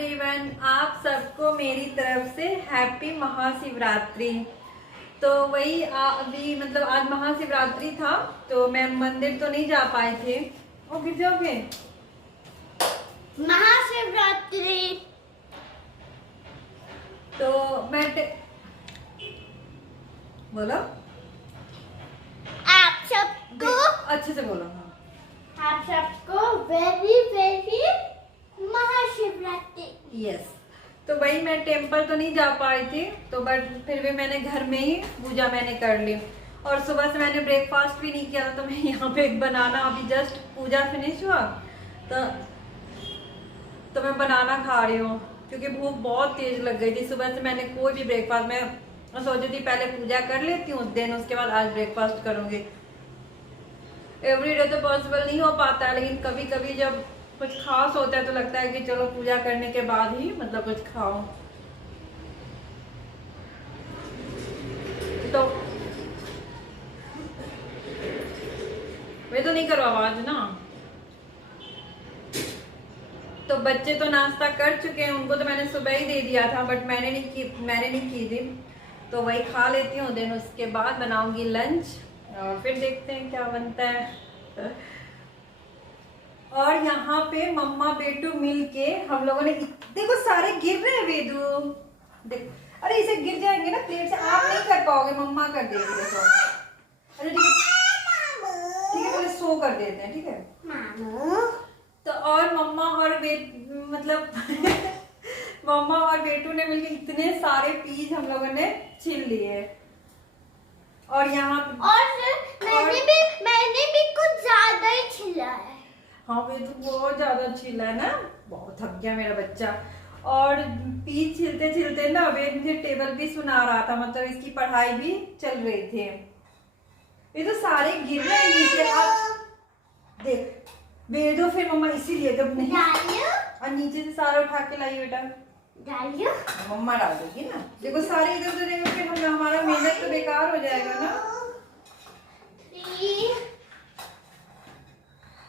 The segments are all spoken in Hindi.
एवरीवन, आप सबको मेरी तरफ से हैप्पी महाशिवरात्रि। तो वही अभी मतलब आज महाशिवरात्रि था तो मैं मंदिर तो नहीं जा पाए थे। ओ गिर जाओगे। महाशिवरात्रि तो मैं बोलो आप सबको अच्छे से बोलो। हाँ आप सबको वेरी वेरी महाशिवरात्रि। यस। तो वही मैं टेम्पल तो नहीं जा पाई थी तो बट फिर भी मैंने घर में ही पूजा मैंने कर ली। और सुबह से मैंने ब्रेकफास्ट भी नहीं किया था तो मैं यहाँ पे एक बनाना, अभी जस्ट पूजा फिनिश हुआ तो मैं बनाना खा रही हूँ क्योंकि भूख बहुत तेज लग गई थी। सुबह से मैंने कोई भी ब्रेकफास्ट, मैं सोची थी पहले पूजा कर लेती हूँ देन उसके बाद आज ब्रेकफास्ट करूँगी। एवरीडे तो पॉसिबल नहीं हो पाता है, लेकिन कभी कभी जब कुछ खास होता है तो लगता है कि चलो पूजा करने के बाद ही मतलब कुछ खाओ। तो वे तो नहीं करो आवाज ना। तो बच्चे तो नाश्ता कर चुके हैं, उनको तो मैंने सुबह ही दे दिया था बट मैंने नहीं की थी। तो वही खा लेती हूँ, देन उसके बाद बनाऊंगी लंच और फिर देखते हैं क्या बनता है। और यहाँ पे मम्मा बेटू मिलके हम लोगों ने देखो सारे गिर रहे हैं वेदू देख। अरे इसे गिर जाएंगे ना प्लेट से, आप नहीं कर पाओगे, मम्मा कर देगी। देखो अरे ठीक है पहले सो कर देते हैं, ठीक है। तो और मम्मा और मतलब मम्मा और बेटू ने मिलके इतने सारे पीस हम लोगों ने छील लिए। और यहाँ मैंने भी कुछ ज्यादा ही छिला है। हाँ वेदू बहुत ज्यादा छीला है ना, बहुत थक गया मेरा बच्चा। और पीस छिलते छिलते ना वेद मुझे टेबल भी सुना रहा था, मतलब इसकी पढ़ाई भी चल रही थी। ये तो सारे गिर रहे हैं नीचे। आप देख वेदो, फिर मम्मा इसीलिए जब नहीं और नीचे से सारा उठा के लाई बेटा डालियो। मम्मा डाल देगी ना। देखो सारे इधर उधर रहेंगे फिर हमारा मेहनत तो बेकार हो जाएगा ना।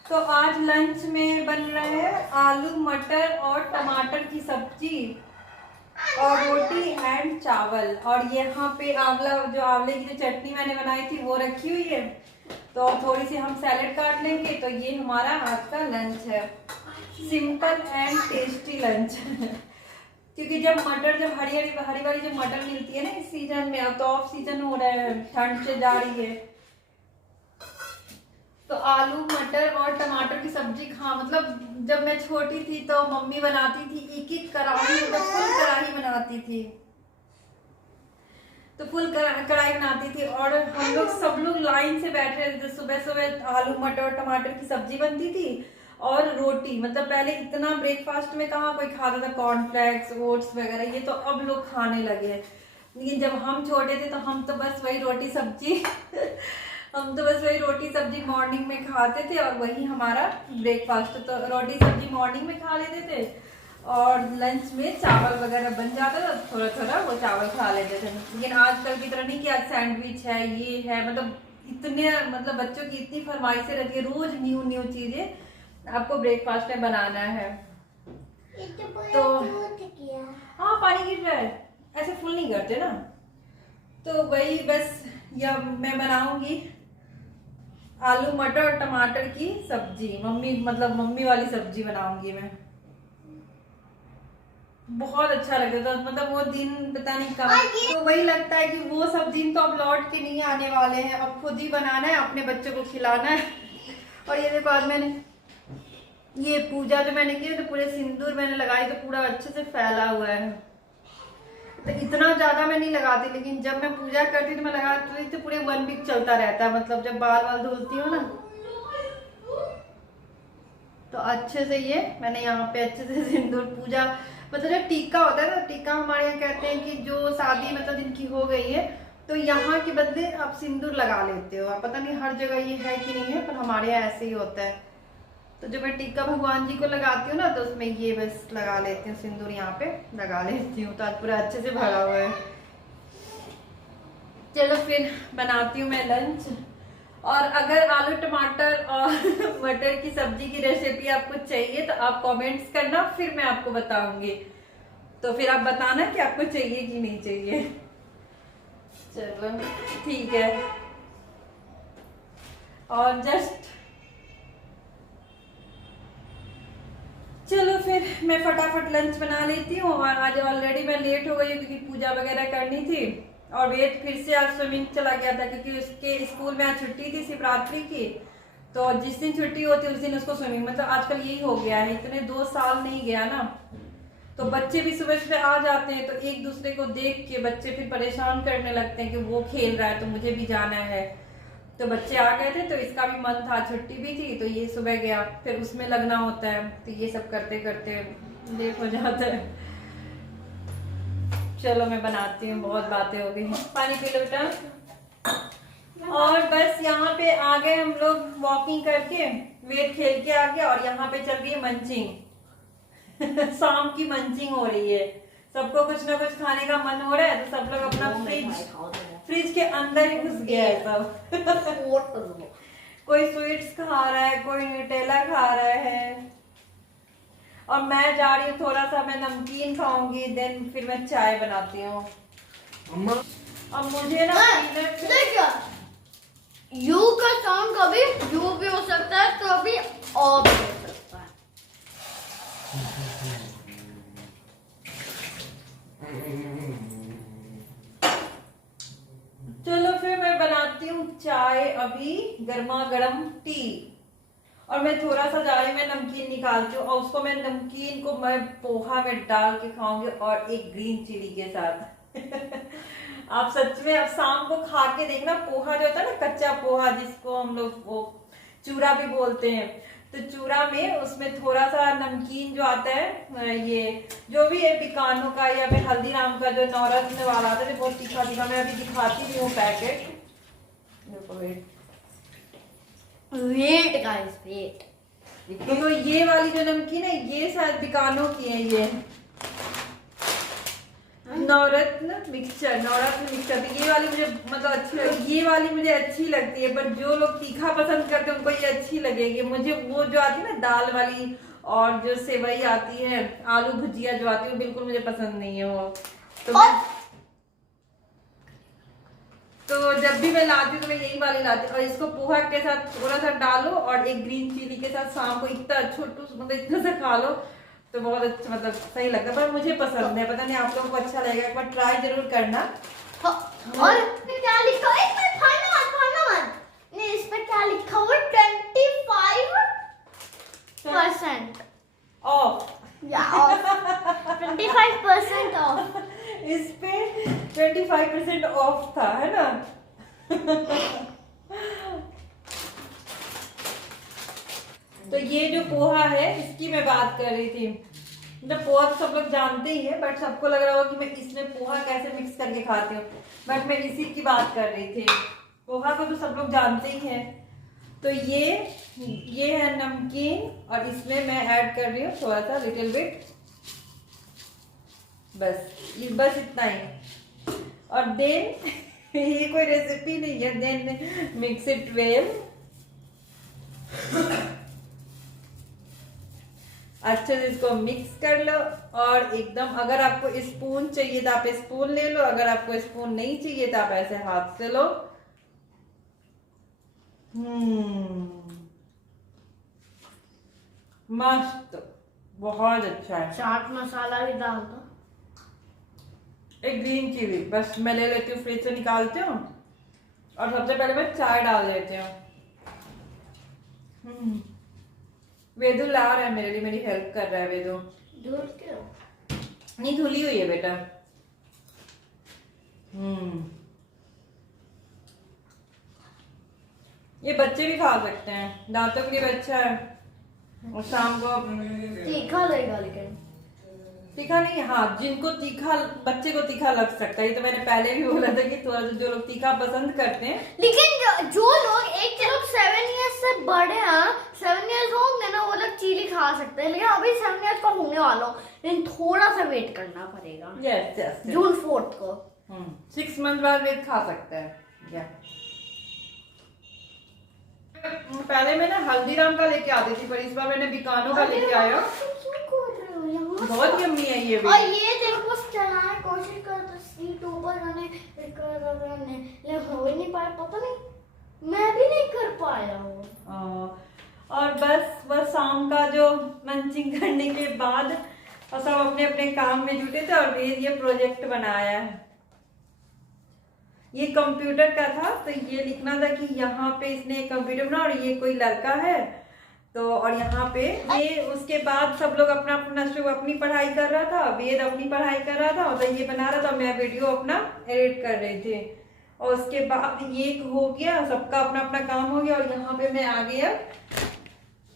तो आज लंच में बन रहे हैं आलू मटर और टमाटर की सब्जी और रोटी एंड चावल। और यहाँ पे आंवले की जो चटनी मैंने बनाई थी वो रखी हुई है। तो थोड़ी सी हम सैलेड काट लेंगे। तो ये हमारा आज का लंच है, सिंपल एंड टेस्टी लंच। क्योंकि जब हरी वाली जो मटर मिलती है ना इस सीजन में, अब तो ऑफ सीजन हो रहा है, ठंड से जा रही है, तो आलू मटर और टमाटर की सब्जी मतलब जब मैं छोटी थी तो मम्मी बनाती थी एक कढ़ाई, मतलब फुल कढ़ाई बनाती थी। तो फुल कढ़ाई बनाती थी और हम लोग सब लोग लाइन से बैठे रहते थे। सुबह सुबह आलू मटर और टमाटर की सब्जी बनती थी और रोटी। मतलब पहले इतना ब्रेकफास्ट में कहाँ कोई खाता था, कॉर्नफ्लेक्स ओट्स वगैरह, ये तो अब लोग खाने लगे। लेकिन जब हम छोटे थे तो हम तो बस वही रोटी सब्जी हम तो बस वही रोटी सब्जी मॉर्निंग में खाते थे और वही हमारा ब्रेकफास्ट। तो रोटी सब्जी मॉर्निंग में खा लेते थे और लंच में चावल वगैरह बन जाता था, थोड़ा थोड़ा वो चावल खा लेते थे। लेकिन आजकल की तरह नहीं कि आज सैंडविच है ये है, मतलब बच्चों की इतनी फरमाइशें रहती है, रोज न्यू चीजें आपको ब्रेकफास्ट में बनाना है। तो हाँ पानी गिर रहा है, ऐसे फुल नहीं करते ना। तो वही बस या मैं बनाऊंगी आलू मटर और टमाटर की सब्जी, मम्मी वाली सब्जी बनाऊंगी मैं। बहुत अच्छा लगता था, मतलब वो दिन पता नहीं कब। तो वही लगता है कि वो सब दिन तो अब लौट के नहीं आने वाले हैं, अब खुद ही बनाना है, अपने बच्चों को खिलाना है। और ये देखो आज मैंने ये पूजा जो मैंने की तो पूरे सिंदूर मैंने लगाई तो पूरा अच्छे से फैला हुआ है। तो इतना ज्यादा मैं नहीं लगाती, लेकिन जब मैं पूजा करती तो मैं लगाती तो पूरे 1 वीक चलता रहता है। मतलब जब बाल धुलती हूँ ना तो अच्छे से ये मैंने यहाँ पे अच्छे से सिंदूर पूजा, मतलब जब टीका होता है ना, टीका हमारे यहाँ कहते हैं कि जो शादी मतलब जिनकी हो गई है तो यहाँ के बदले आप सिंदूर लगा लेते हो। पता नहीं हर जगह ये है कि नहीं है, पर हमारे यहाँ ऐसे ही होता है। तो जब मैं टीका भगवान जी को लगाती हूँ ना तो उसमें ये बस लगा लेती हूँ सिंदूर, यहाँ पे लगा लेती हूँ। तो आज पूरा अच्छे से भरा हुआ है। चलो फिर बनाती हूँ मैं लंच। और अगर आलू टमाटर और मटर की सब्जी की रेसिपी आपको चाहिए तो आप कमेंट्स करना, फिर मैं आपको बताऊंगी। तो फिर आप बताना कि आपको चाहिए कि नहीं चाहिए। चलो ठीक है। और जस्ट चलो फिर मैं फटाफट लंच बना लेती हूँ। और आज ऑलरेडी मैं लेट हो गई हूँ क्योंकि पूजा वगैरह करनी थी। और वेद फिर से आज स्विमिंग चला गया था क्योंकि उसके स्कूल में आज छुट्टी थी शिवरात्रि की। तो जिस दिन छुट्टी होती है उस दिन उसको स्विमिंग, मतलब आजकल यही हो गया है, इतने 2 साल नहीं गया ना, तो बच्चे भी सुबह सुबह आ जाते हैं। तो एक दूसरे को देख के बच्चे फिर परेशान करने लगते हैं कि वो खेल रहा है तो मुझे भी जाना है। तो बच्चे आ गए थे तो इसका भी मन था, छुट्टी भी थी, तो ये सुबह गया, फिर उसमें लगना होता है। तो ये सब करते करते लेट हो जाता है। चलो मैं बनाती हूँ, बहुत बातें हो गई। पानी पी लो बेटा। और बस यहाँ पे आ गए हम लोग वॉकिंग करके, वेट खेल के आ गया। और यहाँ पे चल रही है मंचिंग शाम की मंचिंग हो रही है। सबको कुछ ना कुछ खाने का मन हो रहा है तो सब लोग अपना फ्रिज के अंदर ही घुस गया है सब। कोई स्वीट्स खा रहा है, कोई न्यूटेला खा रहा है। और मैं जा रही हूँ, थोड़ा सा मैं नमकीन खाऊंगी, देन फिर मैं चाय बनाती हूँ। अब मुझे ना यू का साउंड कभी यू भी हो सकता है, कभी और भी हो सकता है। चलो फिर मैं बनाती हूँ चाय, अभी गर्मा गर्म टी। और मैं थोड़ा सा जा रही, मैं नमकीन निकालती हूँ और उसको मैं नमकीन को मैं पोहा में डाल के खाऊंगी और एक ग्रीन चिली के साथ। आप सच में अब शाम को खा के देखना, पोहा जो होता है ना, कच्चा पोहा जिसको हम लोग वो चूरा भी बोलते हैं, तो चूरा में उसमें थोड़ा सा नमकीन जो आता है, ये जो भी है बिकानो का या फिर हल्दीराम का जो नवरत्न वाला आता है, बहुत तीखा तीखा, मैं अभी दिखाती भी हूँ पैकेट। Wait guys wait. तो ये वाली जो नमकीन है ये शायद बिकानो की है, ये नवरत्न मिक्सचर। तो ये वाली मुझे मतलब अच्छी लगती, ये वाली मुझे अच्छी लगती है। पर जो लोग तीखा पसंद करते हैं उनको ये अच्छी लगेगी। मुझे वो जो आती है ना दाल वाली, और जो सेवई आती है, आलू भुजिया जो आती है, बिल्कुल मुझे पसंद नहीं है वो। तो जब भी मैं लाती हूँ तो मैं यही वाली लाती हूँ। और इसको पोहा के साथ थोड़ा सा डालो और एक ग्रीन चिली के साथ शाम को इतना छोटू मतलब इतना सा खा लो तो बहुत अच्छा, मतलब सही लगता है। पर मुझे पसंद है, पता नहीं आप लोगों को अच्छा लगेगा, एक बार ट्राई जरूर करना। और क्या लिखा है इस पे? खाना मत। नहीं, इस पे क्या लिखा हुआ? 25% ऑफ। या 25% ऑफ। इस पे 25% ऑफ था, है ना? तो ये जो पोहा है इसकी मैं बात कर रही थी। मतलब पोहा तो सब लोग जानते ही है, बट सबको लग रहा होगा कि मैं इसमें पोहा कैसे मिक्स करके खाती हूँ, बट मैं इसी की बात कर रही थी। पोहा को तो सब लोग जानते ही हैं। तो ये है नमकीन और इसमें मैं ऐड कर रही हूँ थोड़ा सा लिटिल बिट, बस इतना ही। और देन ये कोई रेसिपी नहीं है, देन मिक्स इट वेल। अच्छे से इसको मिक्स कर लो और एकदम, अगर आपको स्पून चाहिए तो आप स्पून ले लो, अगर आपको स्पून नहीं चाहिए तो आप ऐसे हाथ से लो। मस्त, बहुत अच्छा है। चाट मसाला भी डाल दो, एक ग्रीन चिली बस मैं ले लेती हूँ, फ्रिज से निकालती हूँ और सबसे पहले मैं चाय डाल देती हूँ। वेदु ला रहा है मेरे लिए, मेरी हेल्प कर रहा है वेदु। दूध क्यों? नहीं, धुली हुई है बेटा। ये बच्चे भी खा सकते हैं, दांतों के लिए अच्छा है। और शाम को तीखा लगेगा लेकिन तीखा नहीं, हाँ जिनको तीखा, बच्चे को तीखा लग सकता है। ये तो मैंने पहले भी बोला था कि थोड़ा सा जो लोग तीखा पसंद करते हैं, लेकिन जो लोग एक तरफ 7 इयर्स से बड़े हैं, 7 इयर्स होंगे ना, वो लोग चिली खा सकते हैं। लेकिन अभी 7 इयर्स का होने वाला हूँ, लेकिन थोड़ा सा वेट करना पड़ेगा। यस जून 4 को 6 मंथ बाद वेट खा सकते हैं। पहले मैं ना हल्दीराम का लेके आती थी, पर इस बार मैंने बीकानो का लेके आया। बहुत यम्मी है ये भी। और ये देखो बस चलाने की कोशिश कर तो सीट ऊपर करने ले हो ही नहीं पाया, पता नहीं मैं भी नहीं कर पाया हूँ। और बस शाम का जो मंचिंग करने के बाद और सब अपने अपने काम में जुटे थे, और ये प्रोजेक्ट बनाया है। ये कंप्यूटर का था, तो ये लिखना था कि यहाँ पे इसने एक कंप्यूटर बना और ये कोई लड़का है, तो और यहाँ पे ये उसके बाद सब लोग अपना अपना अपनी पढ़ाई कर रहा था, वेद अपनी पढ़ाई कर रहा था, तो ये बना रहा था, मैं वीडियो अपना एडिट कर रही थी। और उसके बाद ये हो गया, सबका अपना अपना काम हो गया, और यहाँ पे मैं आ गया।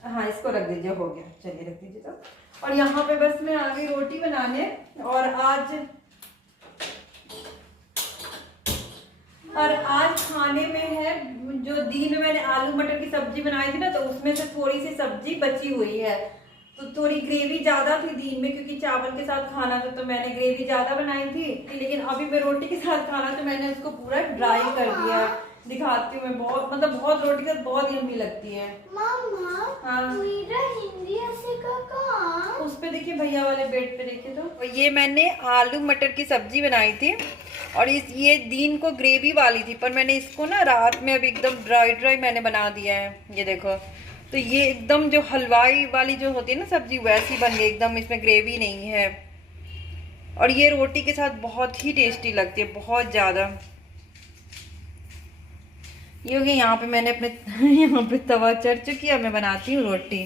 हाँ, इसको रख दीजिए, हो गया, चलिए रख दीजिए तो। और यहाँ पे बस मैं आ गई रोटी बनाने। और आज खाने में है, जो दिन में मैंने आलू मटर की सब्जी बनाई थी ना, तो उसमें से थोड़ी सी सब्जी बची हुई है, तो थोड़ी ग्रेवी ज्यादा थी दिन में, क्योंकि चावल के साथ खाना था, तो मैंने ग्रेवी ज्यादा बनाई थी। लेकिन अभी मैं रोटी के साथ खाना, तो मैंने उसको पूरा ड्राई कर दिया है। दिखाती हूँ मैं, बहुत रोटी के साथ बहुत यम्मी लगती है। मामा मेरा हिंदी ऐसे का उस पे देखिए, भैया वाले बेड पे देखिए। तो ये मैंने आलू मटर की सब्जी बनाई थी, और ये दिन को ग्रेवी वाली थी, पर मैंने इसको ना रात में अभी एकदम ड्राई मैंने बना दिया है। ये देखो, तो ये एकदम जो हलवाई वाली जो होती है ना सब्जी, वैसी बन गई एकदम, इसमें ग्रेवी नहीं है। और ये रोटी के साथ बहुत ही टेस्टी लगती है, बहुत ज्यादा। ये हो गया। यहाँ पे मैंने अपने यहाँ पे तवा चढ़ चुकी है, मैं बनाती हूँ रोटी।